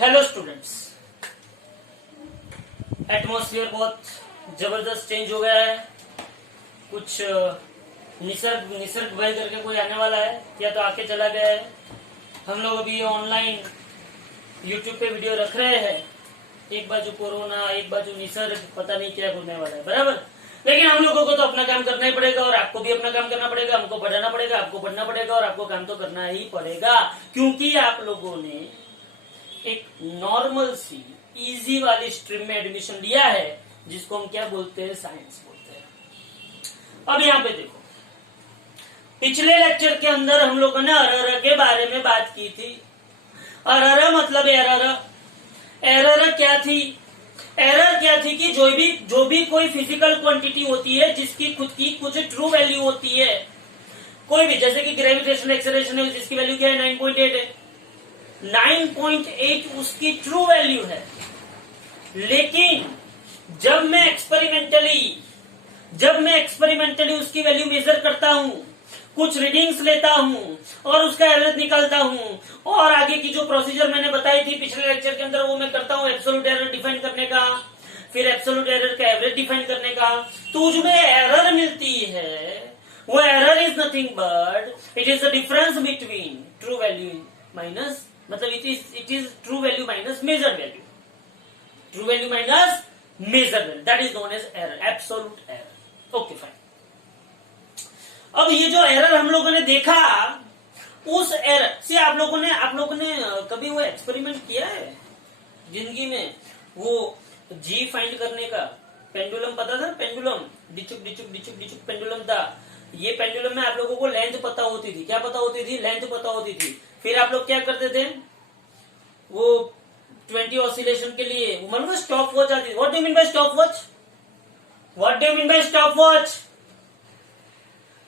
Hello students, atmosphere बहुत जबरदस्त change हो गया है। कुछ निसर्ग भाई करके कोई आने वाला है या तो आके चला गया है। हम लोग अभी ऑनलाइन यूट्यूब पे वीडियो रख रहे हैं। एक बाजू कोरोना, एक बाजू निसर्ग, पता नहीं क्या होने वाला है, बराबर। लेकिन हम लोगों को तो अपना काम करना ही पड़ेगा और आपको भी अपना काम करना पड़ेगा। हमको पढ़ाना पड़ेगा, आपको पढ़ना पड़ेगा और आपको काम तो करना ही पड़ेगा, क्योंकि आप लोगों ने एक नॉर्मल सी इजी वाली स्ट्रीम में एडमिशन लिया है, जिसको हम क्या बोलते हैं, साइंस बोलते हैं। अब यहाँ पे देखो, पिछले लेक्चर के अंदर हम लोगों ने एरर के बारे में बात की थी। एरर मतलब एरर क्या थी? एरर क्या थी कि जो भी कोई फिजिकल क्वांटिटी होती है जिसकी खुद की कुछ ट्रू वैल्यू होती है, कोई भी, जैसे कि ग्रेविटेशनल एक्सेलरेशन है जिसकी वैल्यू क्या है, 9.8 है। 9.8 उसकी ट्रू वैल्यू है। लेकिन जब मैं एक्सपेरिमेंटली उसकी वैल्यू मेजर करता हूं, कुछ रीडिंग्स लेता हूं और उसका एवरेज निकालता हूं, और आगे की जो प्रोसीजर मैंने बताई थी पिछले लेक्चर के अंदर, वो मैं करता हूं एब्सोल्यूट एरर डिफाइन करने का, फिर एब्सोल्यूट एरर का एवरेज डिफाइन करने का। तो जो एरर मिलती है वो error is nothing but it is the difference between true value minus, मतलब it is true value minus measure value, true value minus measure value, that is known as error, absolute error. Okay fine. अब ये जो error हम लोगों ने देखा, उस error से आप लोगों ने कभी वो एक्सपेरिमेंट किया है जिंदगी में? वो जी फाइंड करने का पेंडुलम पता था? पेंडुलम डिचुक डिचुक डिचुक डिचुक पेंडुलम था। ये पेंडुलम में आप लोगों को लेंथ पता होती थी। क्या पता होती थी? लेंथ पता होती थी। फिर आप लोग क्या करते थे, वो 20 ऑसिलेशन के लिए मालूम है स्टॉप वॉच आती थी। What do you mean by stop watch? What do you mean by stop watch?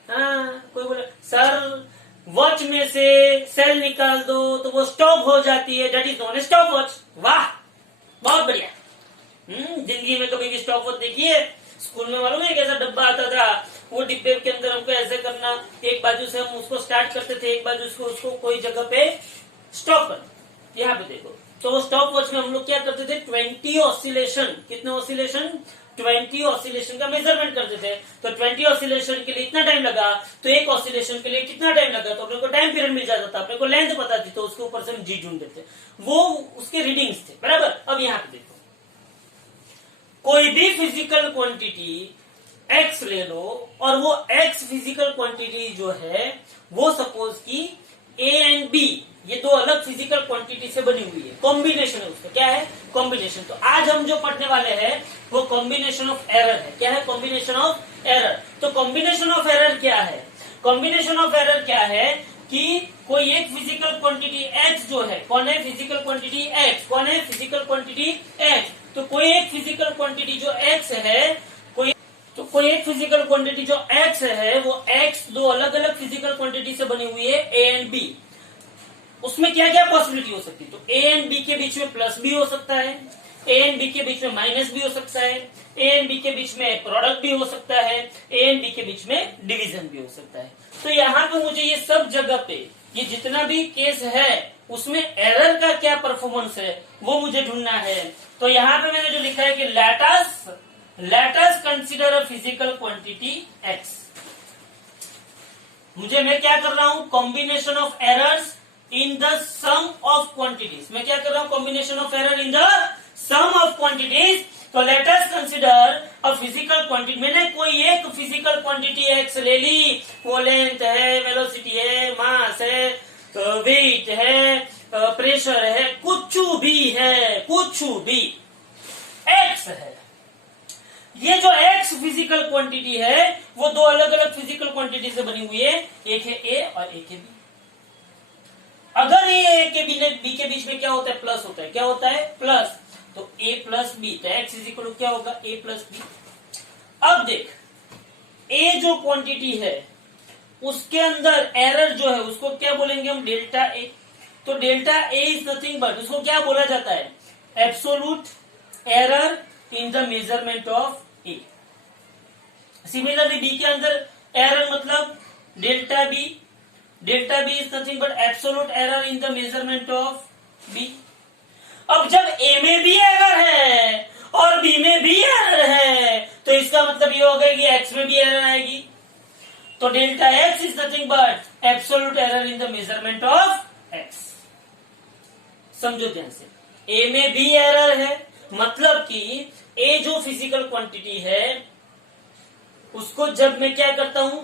कोई बोले सर वॉच में से सेल निकाल दो तो वो स्टॉप हो जाती है, that is known as stop watch. वाह, बहुत बढ़िया। जिंदगी में कभी भी स्टॉप वॉच देखी है? स्कूल में मालूम है कैसा डब्बा आता था, वो डिब्बे के अंदर हमको ऐसे करना, एक बाजू से हम उसको स्टार्ट करते थे, एक बाजू से उसको कोई जगह पे स्टॉप करना। यहाँ पे देखो, तो वो स्टॉप वॉच में हम लोग क्या करते थे, 20 ऑसिलेशन, कितने ऑसिलेशन? 20 ऑसिलेशन का मेजरमेंट करते थे। तो 20 ऑसिलेशन के लिए इतना टाइम लगा, तो एक ऑसिलेशन के लिए कितना टाइम लगा, तो अपने को टाइम पीरियड मिल जाता था, अपने को लेंथ पता थी, तो उसके ऊपर से हम जी ढूंढ देते, वो उसके रीडिंग्स थे, बराबर। अब यहाँ पे देखो, कोई भी फिजिकल क्वांटिटी एक्स ले लो, और वो एक्स फिजिकल क्वांटिटी जो है वो सपोज की ए एंड बी, ये दो अलग फिजिकल क्वांटिटी से बनी हुई है, कॉम्बिनेशन है उसका। क्या है? कॉम्बिनेशन। तो आज हम जो पढ़ने वाले हैं वो कॉम्बिनेशन ऑफ एरर है। क्या है? Combination of error. तो कॉम्बिनेशन ऑफ एरर क्या है? कॉम्बिनेशन ऑफ एरर क्या है कि कोई एक फिजिकल क्वांटिटी एक्स जो है, कौन है फिजिकल क्वांटिटी एक्स? कौन है फिजिकल क्वांटिटी एक्स? तो कोई एक फिजिकल क्वांटिटी जो एक्स है, कोई एक फिजिकल क्वांटिटी जो एक्स है, वो एक्स दो अलग अलग फिजिकल क्वांटिटी से बनी हुई है, ए एंड बी। उसमें क्या क्या पॉसिबिलिटी हो सकती है? तो ए एंड बी के बीच में प्लस भी हो सकता है, ए एंड बी के बीच में माइनस भी हो सकता है, ए एंड बी के बीच में प्रोडक्ट भी हो सकता है, ए एंड बी के बीच में डिवीजन भी हो सकता है। तो यहाँ पे मुझे ये सब जगह पे ये जितना भी केस है उसमें एरर का क्या परफॉर्मेंस है वो मुझे ढूंढना है। तो यहाँ पे मैंने जो लिखा है कि let us consider a physical quantity x। मैं क्या कर रहा हूं, combination of errors in the sum of quantities. मैं क्या कर रहा हूं, combination of error in the sum of quantities. तो let us consider a physical quantity. मैंने कोई एक फिजिकल क्वांटिटी एक्स ले ली, वो लेंथ है, वेलोसिटी है, मास है, वेट है, प्रेशर है, कुछ भी एक्स है। ये जो एक्स फिजिकल क्वांटिटी है वो दो अलग अलग फिजिकल क्वांटिटी से बनी हुई है, एक है ए और एक है बी। अगर ए के बी के बीच में क्या होता है, प्लस होता है। क्या होता है? प्लस। तो ए प्लस बी, तो एक्स इक्वल टू क्या होगा, ए प्लस बी। अब देख, ए जो क्वांटिटी है उसके अंदर एरर जो है उसको क्या बोलेंगे हम, डेल्टा ए। तो delta A is nothing but, उसको क्या बोला जाता है, absolute error in the measurement of A. Similarly B के अंदर एरर मतलब delta B is nothing but absolute error in the measurement of B. अब जब ए में भी एरर है और बी में भी एरर है तो इसका मतलब ये हो गया कि एक्स में भी एरर आएगी। तो delta x is nothing but absolute error in the measurement of x. समझो ध्यान से, ए में भी एरर है मतलब कि ए जो फिजिकल क्वांटिटी है उसको जब मैं क्या करता हूं,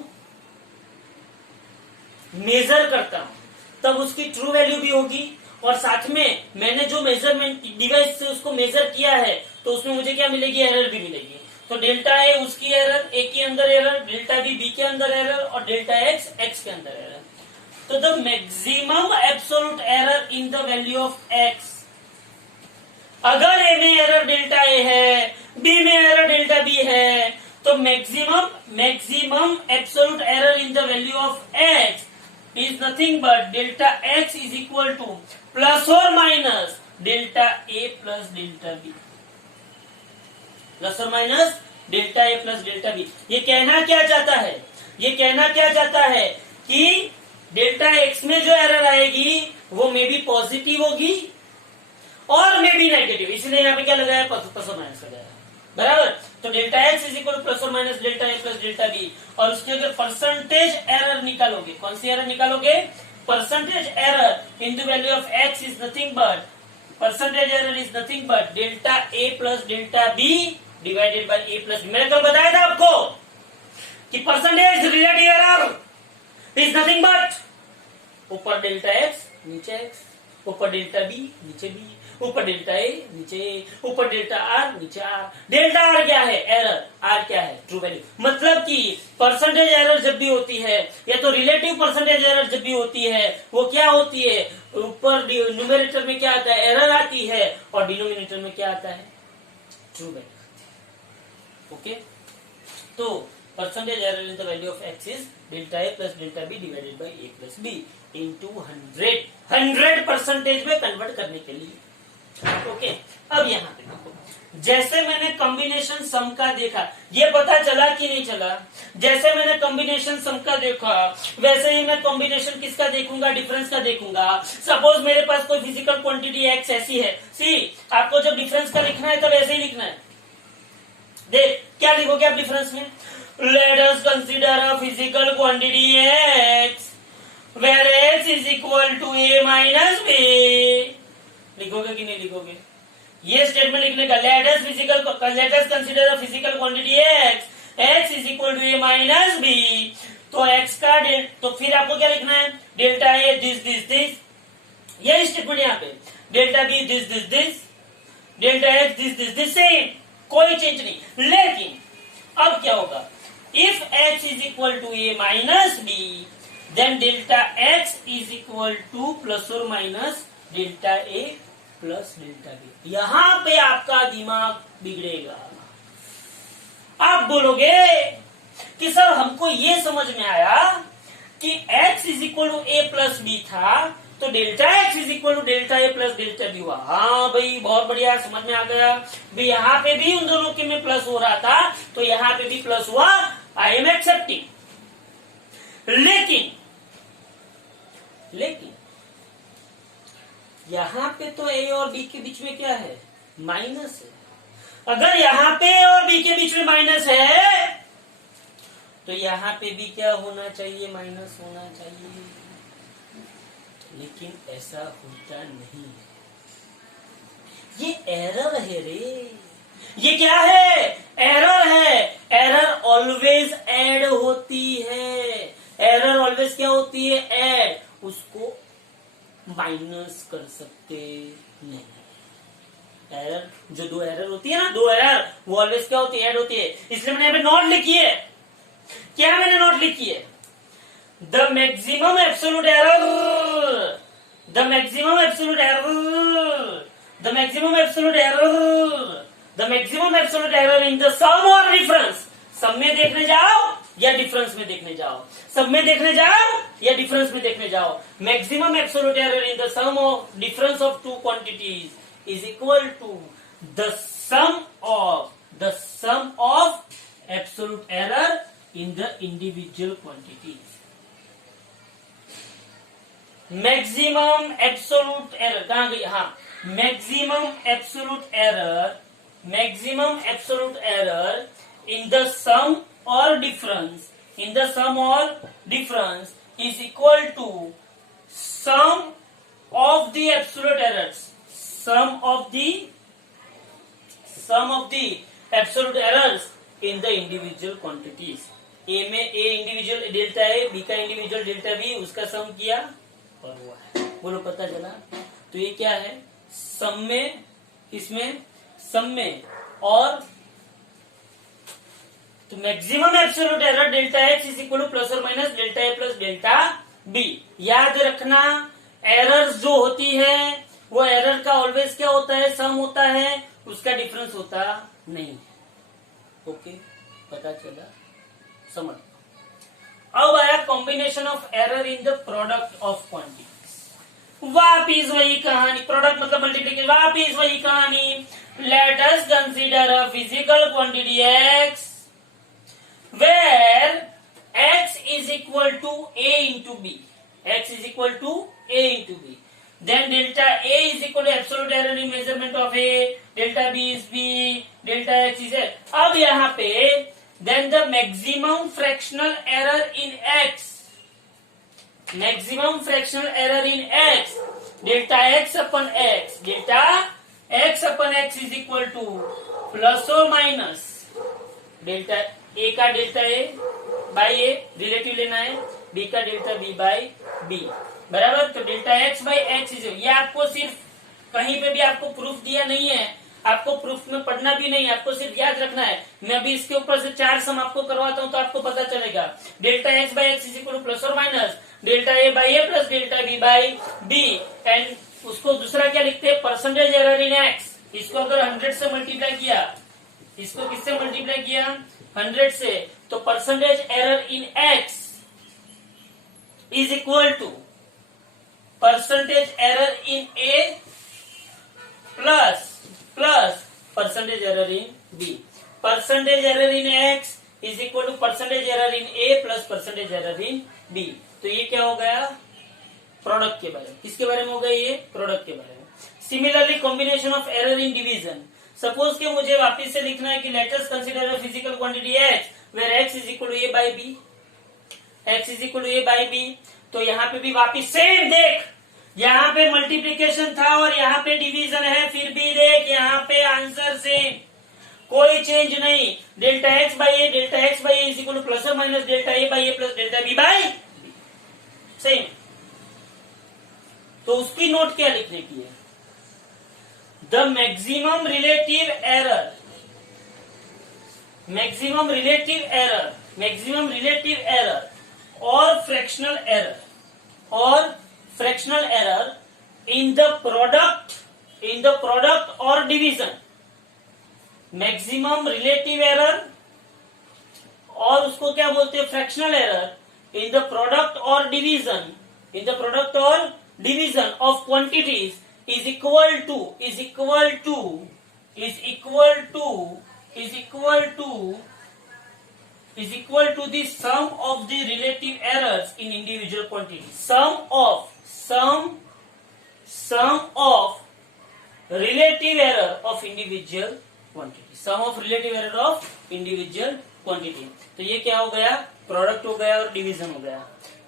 मेजर करता हूं, तब उसकी ट्रू वैल्यू भी होगी और साथ में मैंने जो मेजरमेंट डिवाइस से उसको मेजर किया है तो उसमें मुझे क्या मिलेगी, एरर भी मिलेगी। तो डेल्टा ए उसकी एरर, ए के अंदर एरर, डेल्टा बी के अंदर एरर और डेल्टा एक्स के अंदर एरर। तो the maximum absolute error in the value of x, अगर ए में एरर डेल्टा ए है, बी में एरर डेल्टा बी है, तो maximum absolute error in the value of x is nothing but delta x is equal to plus or minus delta a plus delta b, plus और minus delta A plus delta B. ये कहना क्या चाहता है, ये कहना क्या चाहता है कि डेल्टा एक्स में जो एरर आएगी वो मे बी पॉजिटिव होगी और मे बी नेगेटिव, इसलिए यहाँ पे क्या लगाया, प्लस और माइनस लगाया, बराबर। तो delta x is equal to plus और minus delta A plus delta B, और उसके अगर परसेंटेज एरर निकालोगे, कौन सी एरर निकालोगे, percentage error in the value of x is nothing but, percentage error is nothing but delta A plus delta B divided by A plus B. मैंने कल बताया था आपको कि percentage relative error is nothing but ऊपर delta x नीचे x, ऊपर delta B नीचे बी, ऊपर डेल्टा ए नीचे ए, ऊपर डेल्टा आर नीचे आर। डेल्टा आर क्या है, एरर, आर क्या है, ट्रू वैल्यू। मतलब कि परसेंटेज एरर जब भी होती है या तो रिलेटिव परसेंटेज एरर जब भी होती है वो क्या होती है, ऊपर न्यूमरेटर में क्या आता है, एरर आती है, और डिनोमिनेटर में क्या आता है, ट्रू वैल्यू। ओके, तो percentage error in the value of x is delta A plus delta B divided by A plus B into 100% में कन्वर्ट करने के लिए। ओके, अब यहाँ पे देखो, जैसे मैंने कॉम्बिनेशन सम का देखा, ये पता चला कि नहीं चला, जैसे मैंने कॉम्बिनेशन सम का देखा वैसे ही मैं कॉम्बिनेशन किसका देखूंगा, डिफरेंस का देखूंगा। सपोज मेरे पास कोई फिजिकल क्वांटिटी एक्स ऐसी है, सी आपको जब डिफरेंस का लिखना है तब ऐसे ही लिखना है। देख क्या लिखोगे आप डिफरेंस में, let us consider a physical quantity x where x is equal to A minus B. लिखोगे कि नहीं लिखोगे, ये स्टेटमेंट लिखने का, let us consider a physical quantity x is equal to A minus B. तो एक्स का तो फिर आपको क्या लिखना है, delta A this this this, ये स्टेटमेंट यहाँ पे, delta B this this this, delta x this this this, same, कोई चेंज नहीं। लेकिन अब क्या होगा, if x is equal to A minus B then delta x is equal to plus और minus delta A plus delta B. यहां पे आपका दिमाग बिगड़ेगा, आप बोलोगे कि सर हमको ये समझ में आया कि x is equal to A plus B था तो delta x is equal to delta A plus delta B हुआ। हाँ भाई बहुत बढ़िया, समझ में आ गया भाई, यहाँ पे भी उन दोनों के में प्लस हो रहा था तो यहाँ पे भी प्लस हुआ, आई एम एक्सेप्टिंग। लेकिन यहाँ पे तो ए और बी के बीच में क्या है, माइनस है। अगर यहाँ पे ए और बी के बीच में माइनस है तो यहाँ पे भी क्या होना चाहिए, माइनस होना चाहिए। लेकिन ऐसा होता नहीं है, ये एरर है रे, ये क्या है, एरर है। एरर ऑलवेज ऐड होती है, एरर ऑलवेज क्या होती है, ऐड, उसको माइनस कर सकते नहीं। एरर जो दो एरर होती है ना, दो एरर वो ऑलवेज क्या होती है, ऐड होती है। इसलिए मैंने यहाँ पे नोट लिखी है, क्या मैंने नोट लिखी है, the maximum absolute error, the maximum absolute error, the maximum absolute error, the maximum absolute error in the sum और डिफरेंस। सम में देखने जाओ या डिफरेंस में देखने जाओ, सब में देखने जाओ या डिफरेंस में देखने जाओ, maximum absolute error in the sum of difference of two quantities is equal to the sum of absolute error in the individual quantities. Maximum absolute error कहां गई, हाँ maximum absolute error in the sum or difference is equal to sum of the absolute errors, sum of the absolute errors in the individual quantities. A में A individual delta A, B का individual delta B, उसका sum किया और हुआ है। बोलो पता चला? तो ये क्या है? सम में, इसमें सम में और तो maximum absolute error delta x is equal to plus और minus delta A plus delta B. याद रखना एरर जो होती है वो एरर का ऑलवेज क्या होता है? सम होता है, उसका डिफरेंस होता नहीं है। ओके, पता चला? समझ। अब आया combination of error in the product of quantities. वापिस वही कहानी, प्रोडक्ट मतलब मल्टीप्लिकेशन, वापिस वही कहानी। Late us consider a physical quantity x where x is equal to a into b, x is equal to a into b, then delta a is equal to absolute error in measurement of a, delta b is b, delta x is a। अब यहाँ पे then the maximum fractional error in x, maximum fractional error in x, delta x upon x, delta x upon x is equal to plus or minus delta a का delta A by a, relative लेना है, B का delta b by B, बराबर। तो delta x by x is, ये आपको सिर्फ कहीं पे भी आपको प्रूफ दिया नहीं है, आपको प्रूफ में पढ़ना भी नहीं, आपको सिर्फ याद रखना है। मैं अभी इसके ऊपर से 4 सम आपको करवाता हूं तो आपको पता चलेगा। Delta x by x is equal to plus और minus delta A by A plus delta b by b, and उसको दूसरा क्या लिखते हैं? Percentage error in x. इसको अगर 100 से मल्टीप्लाई किया, इसको किससे मल्टीप्लाई किया? 100 से, तो percentage error in x is equal to percentage error in A plus percentage error in B. Percentage error in x is equal to percentage error in A plus percentage error in B. तो ये क्या हो गया? Product के बारे में। किसके बारे में हो गया? ये प्रोडक्ट के बारे में। Similarly combination of error in division. Suppose के मुझे वापिस से लिखना है कि let us consider a physical quantity x where x is equal to A by B, x is equal to A by B. तो यहाँ पे भी वापिस सेम देख, यहाँ पे मल्टीप्लीकेशन था और यहाँ पे डिवीजन है, फिर भी देख यहाँ पे आंसर सेम, कोई चेंज नहीं। Delta x by a, delta x by a is equal to plus और minus delta A by A plus delta b by same. तो उसकी नोट क्या लिखने की है? The maximum relative error or fractional error in the product or division, maximum relative error और उसको क्या बोलते हैं? Fractional error in the product or division of quantities is equal to the sum of the relative errors in individual quantities. Sum of relative error of individual quantity. Sum of relative error of individual quantity. तो ये क्या हो गया? Product हो गया और division हो गया।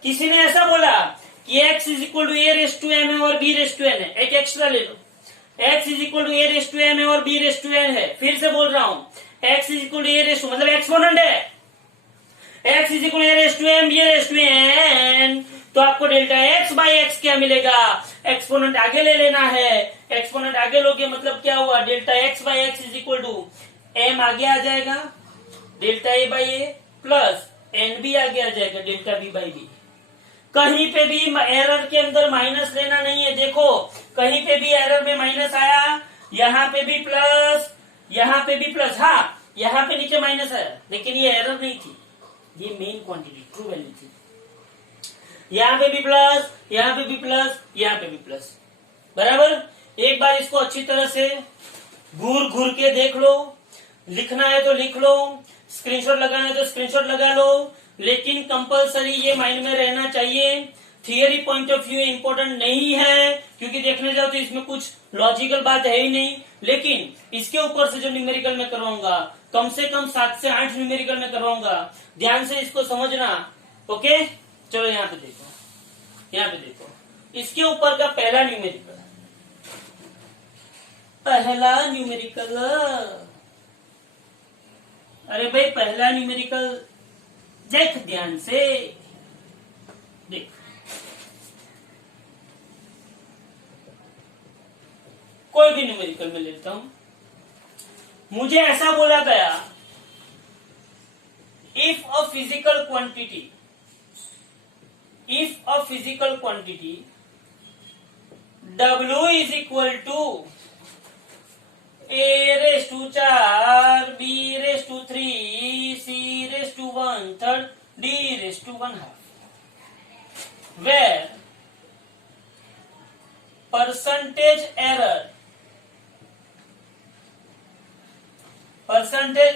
किसी ने ऐसा बोला कि x is equal to A raise to M है और बी रेस टू एन है, एक एक्स्ट्रा ले लो। x is equal to A raise to M है और बी रेस टू एन है। फिर से बोल रहा हूं, x is equal to A raise to मतलब एक्सपोनेंट है, x is equal to A raise to M B raise to N, तो आपको डेल्टा एक्स बाई एक्स क्या मिलेगा? एक्सपोनेंट आगे ले लेना है। एक्सपोनेंट आगे लोगे मतलब क्या हुआ? Delta x by x is equal to M आगे आ जाएगा, delta A by A plus N B आगे आ जाएगा, डेल्टा बी बाई बी। कहीं पे भी एरर के अंदर माइनस लेना नहीं है। देखो कहीं पे भी एरर में माइनस आया, यहाँ पे भी प्लस, यहाँ पे भी प्लस, हाँ यहाँ पे नीचे माइनस आया, लेकिन ये एरर नहीं थी, ये मेन क्वांटिटी ट्रू वैल्यू थी। यहाँ पे भी प्लस, यहाँ पे भी प्लस, यहाँ पे भी प्लस, बराबर। एक बार इसको अच्छी तरह से घूर घूर के देख लो, लिखना है तो लिख लो, स्क्रीनशॉट लगाना है तो स्क्रीनशॉट लगा लो, लेकिन कंपलसरी ये माइंड में रहना चाहिए theory point of view important नहीं है, क्योंकि देखने जाओ तो इसमें कुछ लॉजिकल बात है ही नहीं। लेकिन इसके ऊपर से जो न्यूमेरिकल में करवाऊंगा, कम से कम 7 से 8 न्यूमेरिकल में करवाऊंगा, ध्यान से इसको समझना। ओके, चलो यहाँ पे देखो, यहाँ पे देखो, इसके ऊपर का पहला न्यूमेरिकल, पहला न्यूमेरिकल, अरे भाई पहला न्यूमेरिकल देख ध्यान से, देख कोई भी न्यूमेरिकल में लेता हूं। मुझे ऐसा बोला गया, if a physical quantity, if a physical quantity W is equal to A⁴, B⁴, C⁴, D⁴, where percentage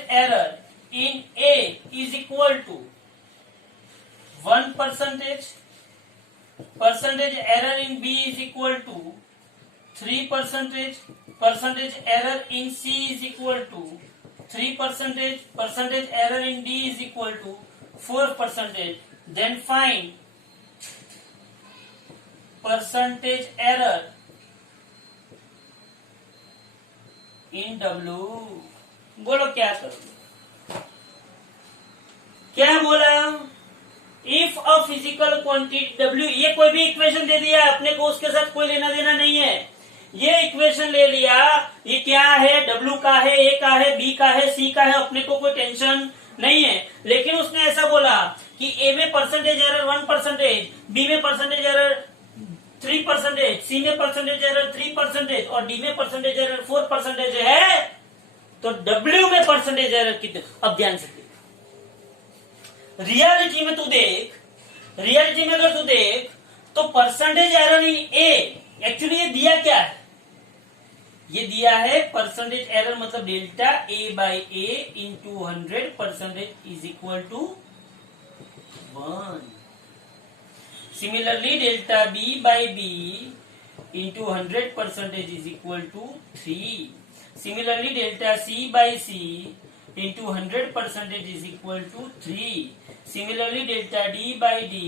error in A is equal to 1%, percentage error in B is equal to 3%, percentage error in C is equal to 3%, percentage error in D is equal to 4%. Then find percentage error in W. बोलो क्या करो, क्या बोला? If a physical quantity W, ये कोई भी equation दे दिया, अपने को उसके साथ कोई लेना देना नहीं है। ये इक्वेशन ले लिया, ये क्या है, W का है, A का है, B का है, C का है, अपने को कोई टेंशन नहीं है। लेकिन उसने ऐसा बोला कि A में परसेंटेज एरर 1%, B में परसेंटेज एरर 3%, C में परसेंटेज एरर 3% और D में परसेंटेज एरर 4% है, तो W में परसेंटेज एरर कितने? अब ध्यान से रियलिटी में तू देख, रियलिटी में अगर तू देख तो percentage error in A, actually ये दिया क्या है, ये दिया है परसेंटेज एरर, मतलब delta A by A into 100% is equal to 1। Similarly delta B by B into 100% is equal to 3। Similarly delta C by C into 100% is equal to 3. Similarly, delta D by D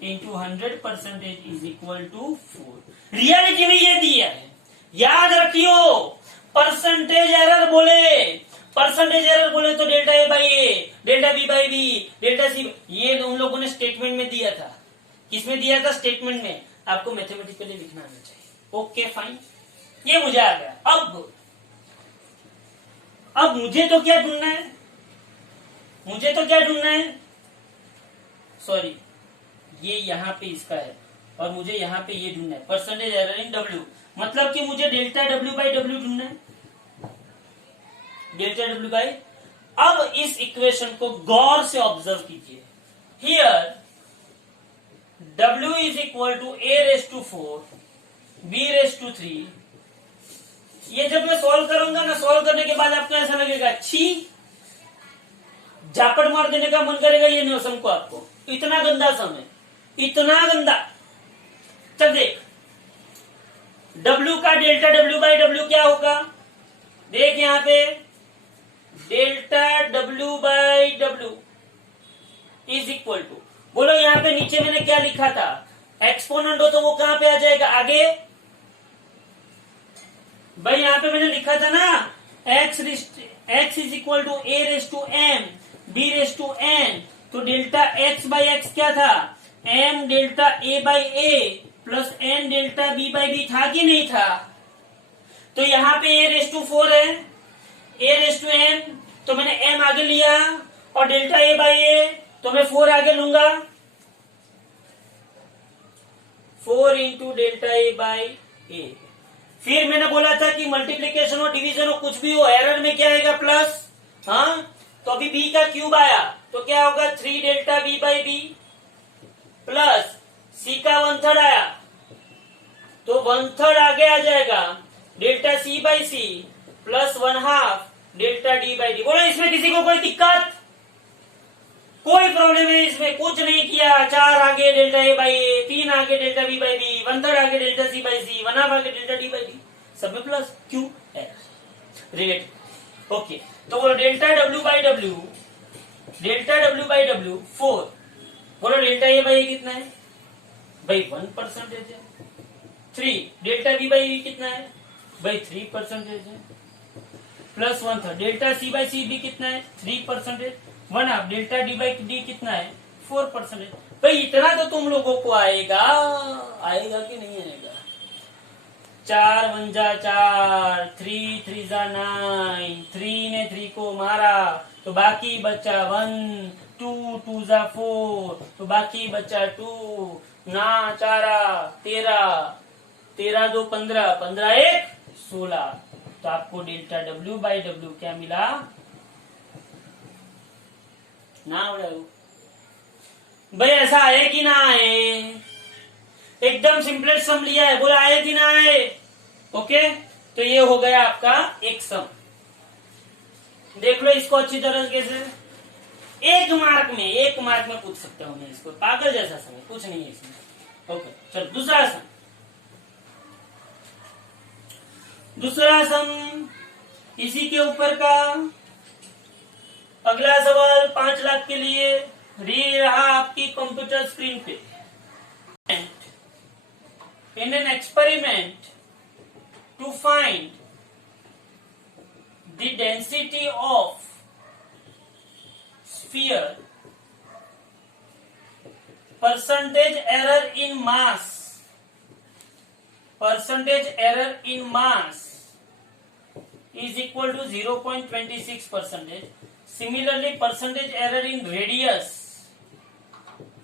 into 100% is equal to 4. Reality में ये दिया है, याद रखियो। Percentage error बोले, percentage error बोले तो delta A by A, delta B by B, delta C, ये उन लोगों ने स्टेटमेंट में दिया था। किसमें दिया था? स्टेटमेंट में। आपको मैथमेटिकली लिखना आना चाहिए। ओके फाइन, ये मुझे आ गया। अब मुझे तो क्या ढूंढना है, मुझे तो क्या ढूंढना है, सॉरी ये यहाँ पे इसका है और मुझे यहाँ पे ये ढूंढना है, परसेंटेज एरर इन W, मतलब कि मुझे डेल्टा W बाई W ढूंढना है, डेल्टा W बाई। अब इस इक्वेशन को गौर से ऑब्जर्व कीजिए। Here W is equal to A⁴, B⁴। ये जब मैं सॉल्व करूंगा ना, सॉल्व करने के बाद आपको ऐसा लगेगा छी, झापड़ मार देने का मन करेगा ये नौसम को, आपको इतना गंदा समय, इतना गंदा। चल देख, W का डेल्टा W बाई W क्या होगा, देख यहां पे delta W by W is equal to, बोलो यहां पे नीचे मैंने क्या लिखा था, एक्सपोनेंट हो तो वो कहां पे आ जाएगा, आगे भाई यहां पे मैंने लिखा था ना, x is equal to A⁴M B⁴N, तो डेल्टा x बाई x क्या था, m delta A by A plus n delta B by B था कि नहीं था? तो यहाँ पे A⁴ है, A⁴M, तो मैंने m आगे लिया और डेल्टा A बाई A तो मैं 4 आगे लूंगा, 4 into delta A by A। फिर मैंने बोला था कि मल्टीप्लीकेशन हो, डिवीजन हो, कुछ भी हो, एरर में क्या आएगा, प्लस। हाँ, तो अभी B का क्यूब आया तो क्या होगा, 3 delta B by B plus C का 1/3 आया तो 1/3 आगे आ जाएगा, delta C by C plus 1/2 delta D by D। बोलो इसमें किसी को कोई दिक्कत? कोई प्रॉब्लम है इसमें, कुछ नहीं किया, 4 आगे डेल्टा ए बाई ए, 3 आगे डेल्टा बी बाई बी, 1/3 आगे डेल्टा सी बाई सी, 1/2 आगे डेल्टा डी बाई डी, सब में प्लस क्यू है रिलेटिव। ओके, तो बोलो delta W by W, delta W by W 4, बोलो डेल्टा ए बाई ए कितना है भाई 1% है। 3 डेल्टा बी बाई कितना है भाई 3% है, प्लस 1/3 डेल्टा सी बाई सी भी कितना है 3%, 1/2 डेल्टा डी बाई डी कितना है 4%। भाई इतना तो तुम लोगों को आएगा, आएगा कि नहीं आएगा? 4 1 जा 4, 3 3 जा 9, 3 ने 3 को मारा तो बाकी बचा 1, 2 2 जा 4 तो बाकी बचा 2, 9 4 13, 13 2 15, 15 1 16, तो आपको डेल्टा डब्ल्यू बाई डब्ल्यू क्या मिला ना उड़ाओ भाई, ऐसा आए कि ना आए? एकदम सिंपलेस्ट सम लिया है, बोला आए कि ना आए? ओके, तो ये हो गया आपका एक सम। देख लो इसको अच्छी तरह कैसे, एक मार्क में पूछ सकते हो मैं इसको, पागल जैसा सम है, कुछ नहीं है इसमें। ओके चलो दूसरा सम इसी के ऊपर का अगला सवाल 5 लाख के लिए री रहा आपकी कंप्यूटर स्क्रीन पे। In an experiment to find the density of sphere, percentage error in mass is equal to 0.26%. Similarly, percentage error in radius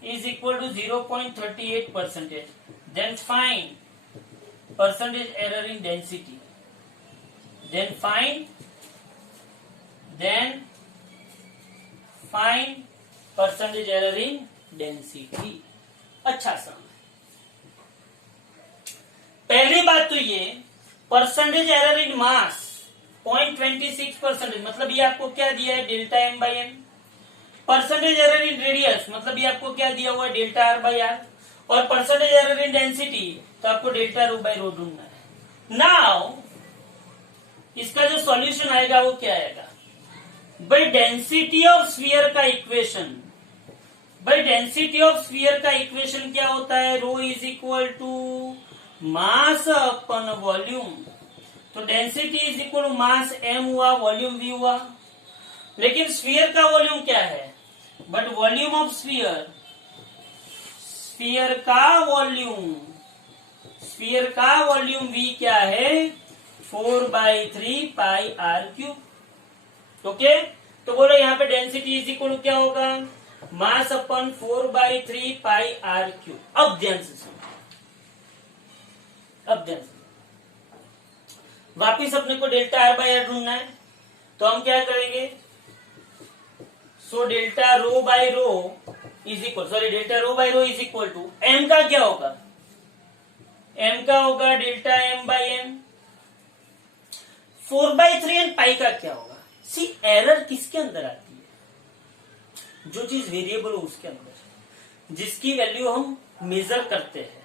is equal to 0.38%. Then find percentage error in density. Then find percentage error in density. अच्छा सम। पहली बात तो ये percentage error इन मास 0.26%, मतलब ये आपको क्या दिया है delta M by N. Percentage error in radius मतलब ये आपको क्या दिया हुआ है डेल्टा आर बाई आर, और परसेंटेज एरर इन डेंसिटी तो आपको डेल्टा रो बाई रो ढूंढना है। नाउ इसका जो सॉल्यूशन आएगा वो क्या आएगा भाई, डेंसिटी ऑफ स्फीयर का इक्वेशन। भाई डेंसिटी ऑफ स्फीयर का इक्वेशन क्या होता है, rho is equal to mass upon volume. तो density is equal to mass M हुआ, वॉल्यूम वी हुआ। लेकिन स्फीयर का वॉल्यूम क्या है, बट वॉल्यूम ऑफ स्फीयर का वॉल्यूम वी क्या है 4/3 पाई आर क्यूब। ओके, तो बोलो यहाँ पे डेंसिटी इज इक्वल क्या होगा मास अपन 4/3 पाई आर क्यूब। अब ध्यान से वापिस अपने को डेल्टा आर बाई आर ढूंढना है, तो हम क्या करेंगे, so delta rho by rho is equal to M का क्या होगा, एम का होगा delta M by N. 4/3 and pi का क्या होगा। सी एरर किसके अंदर आती है, जो चीज वेरिएबल हो उसके अंदर, जिसकी वैल्यू हम मेजर करते हैं।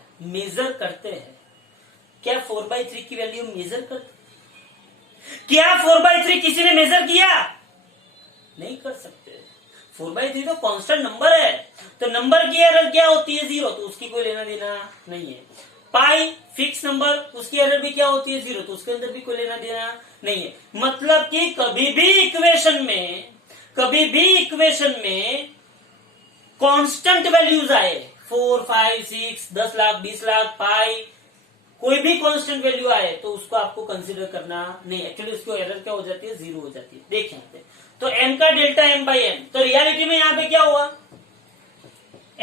क्या 4/3 की वैल्यू मेजर करते? क्या 4/3 किसी ने मेजर किया? नहीं कर सकते। 4/3 तो कांस्टेंट नंबर है, तो नंबर की एरर क्या होती है 0, तो उसकी कोई लेना देना नहीं है। पाई फिक्स नंबर, उसकी एरर भी क्या होती है 0, तो उसके अंदर भी कोई लेना देना नहीं है। मतलब कि कभी भी इक्वेशन में कांस्टेंट वैल्यूज आए 4 5 6 10 लाख 20 लाख पाई, कोई भी कांस्टेंट वैल्यू आए तो उसको आपको कंसीडर करना नहीं। एक्चुअली उसकी एरर क्या हो जाती है 0 हो जाती है। देखिए यहाँ पे तो m का डेल्टा m बाई n, तो रियलिटी में यहाँ पे क्या हुआ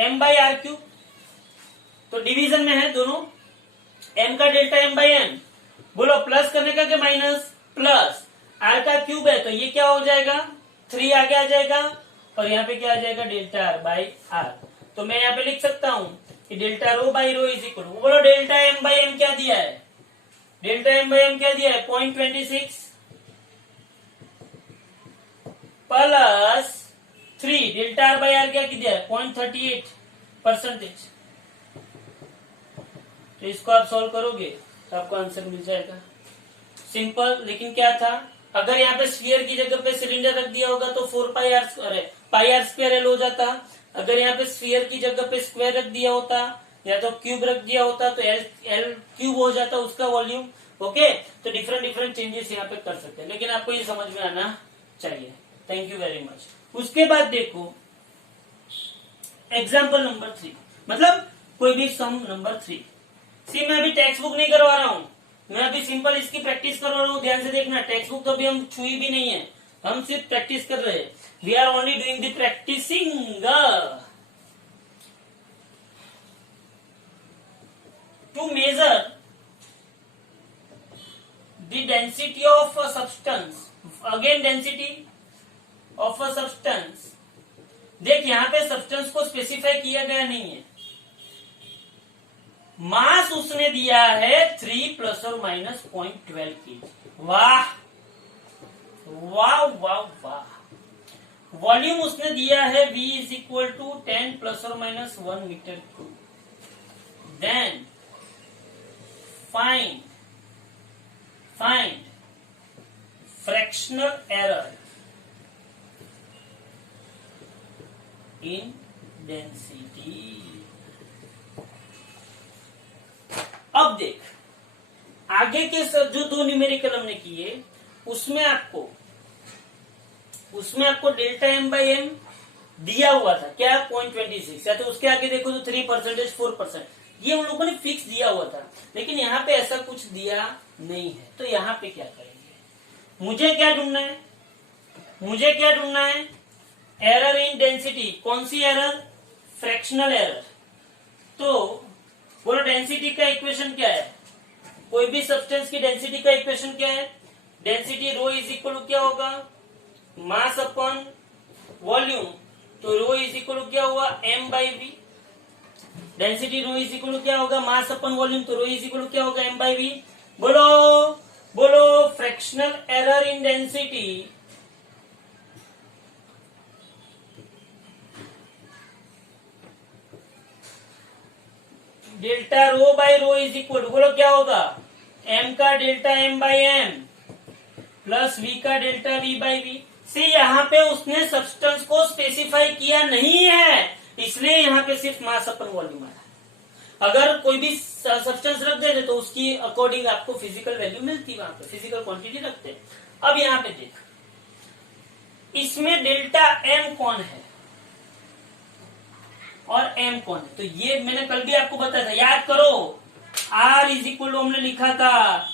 m बाई आर क्यूब, तो डिवीजन में है दोनों। m का डेल्टा m बाई n, बोलो प्लस करने का क्या माइनस, प्लस r का क्यूब है तो ये क्या हो जाएगा 3 आगे आ जाएगा, और यहाँ पे क्या आ जाएगा डेल्टा r बाई r। तो मैं यहाँ पे लिख सकता हूं कि delta rho by rho is equal, बोलो डेल्टा m बाई m क्या दिया है, डेल्टा m बाई m क्या दिया है 0.26 plus 3 delta R by R क्या किधर है 0.38%। तो इसको आप सॉल्व करोगे तो आपको आंसर मिल जाएगा, सिंपल। लेकिन क्या था, अगर यहाँ पे स्फीयर की जगह पे सिलेंडर रख दिया होगा तो 4 पाई आर स्क्वायर एल हो जाता। अगर यहाँ पे स्फीयर की जगह पे स्क्वायर रख दिया होता या तो क्यूब रख दिया होता तो एल क्यूब हो जाता उसका वॉल्यूम। ओके, तो डिफरेंट चेंजेस यहाँ पे कर सकते हैं, लेकिन आपको ये समझ में आना चाहिए। Thank you very much. उसके बाद देखो एग्जाम्पल नंबर 3, मतलब कोई भी सम नंबर 3। सी मैं अभी टेक्स्ट बुक नहीं करवा रहा हूँ, मैं अभी सिंपल इसकी प्रैक्टिस करवा रहा हूँ। ध्यान से देखना, टेक्स्ट बुक तो अभी हम छुई भी नहीं है, हम सिर्फ प्रैक्टिस कर रहे हैं। We are only doing the practicing. To measure the density of a substance, again density of a substance. देख यहाँ पे सब्सटेंस को स्पेसिफाई किया गया नहीं है, मास उसने दिया है 3 ± 0.12 kg। वाह वाह वाह वाह। वॉल्यूम उसने दिया है V = 10 ± 1 metre cube. Then find fractional error in density. अब देख आगे के जो 2 न्यूमेरिकल हमने किए उसमें आपको डेल्टा एम बाई एम दिया हुआ था क्या 0.26, या तो उसके आगे देखो तो 3%, 4%, ये उन लोगों ने फिक्स दिया हुआ था। लेकिन यहाँ पे ऐसा कुछ दिया नहीं है, तो यहाँ पे क्या करेंगे, मुझे क्या ढूंढना है एरर इन डेंसिटी। कौन सी एरर, फ्रैक्शनल एरर। तो बोलो डेंसिटी का इक्वेशन क्या है, कोई भी सब्सटेंस की डेंसिटी का इक्वेशन क्या है, डेंसिटी रो इज इक्वल क्या होगा मास अपॉन वॉल्यूम। तो रो इज इक्वल क्या हुआ m by V. Density rho is equal क्या होगा मास अपॉन वॉल्यूम, तो रो इज इक्वल क्या होगा m बाई वी। बोलो fractional error in density delta rho by rho is equal, बोलो क्या होगा m का delta m by M plus v का डेल्टा v बाई वी। से यहाँ पे उसने सब्सटेंस को स्पेसिफाई किया नहीं है, इसलिए यहाँ पे सिर्फ मास अपन वॉल्यूम आया। अगर कोई भी सब्सटेंस रख देते तो उसकी अकॉर्डिंग आपको फिजिकल वैल्यू मिलती, वहां पे फिजिकल क्वांटिटी रखते। अब यहाँ पे देख, इसमें डेल्टा m कौन है और m कौन है, तो ये मैंने कल भी आपको बताया था, याद करो। R इज इक्वल हमने लिखा था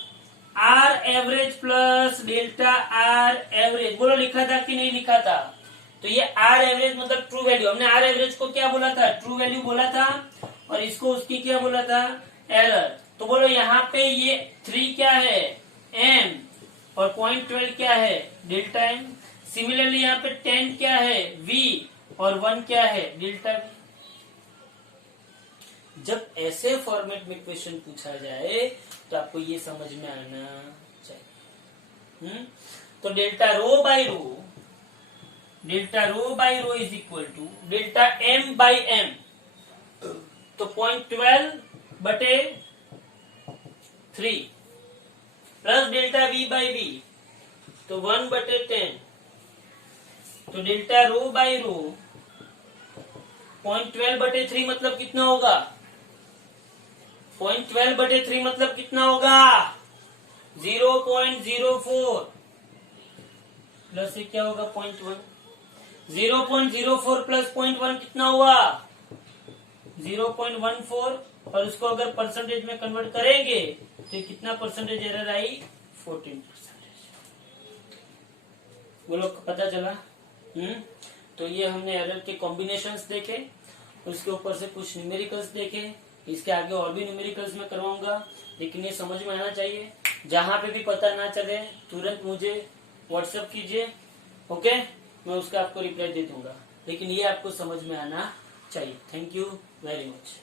R average plus delta R average, बोलो लिखा था कि नहीं लिखा था। तो ये R एवरेज मतलब ट्रू वैल्यू, हमने R एवरेज को क्या बोला था, ट्रू वैल्यू बोला था, और इसको उसकी क्या बोला था, एरर। तो बोलो यहाँ पे ये 3 क्या है m और 0.12 क्या है डेल्टा m। सिमिलरली यहाँ पे 10 क्या है v और 1 क्या है डेल्टा v। जब ऐसे फॉर्मेट में क्वेश्चन पूछा जाए तो आपको ये समझ में आना चाहिए। तो delta rho by rho is equal to delta m by M, तो 0.12/3 plus delta v by V, तो 1/10। तो डेल्टा रो बाई रो 0.12/3 मतलब कितना होगा, 0.12/3 मतलब कितना होगा 0.04 प्लस ये क्या होगा 0.1। 0.04 प्लस 0.1 कितना हुआ 0.14, और उसको अगर परसेंटेज में कन्वर्ट करेंगे तो ये कितना परसेंटेज एरर आई 14%। वो लोग पता चला। तो ये हमने एरर के कॉम्बिनेशंस देखे, उसके ऊपर से कुछ न्यूमेरिकल्स देखे, इसके आगे और भी न्यूमेरिकल्स में करवाऊंगा, लेकिन ये समझ में आना चाहिए। जहां पे भी पता ना चले तुरंत मुझे व्हाट्सएप कीजिए, ओके, मैं उसका आपको रिप्लाई दे दूंगा, लेकिन ये आपको समझ में आना चाहिए। Thank you very much.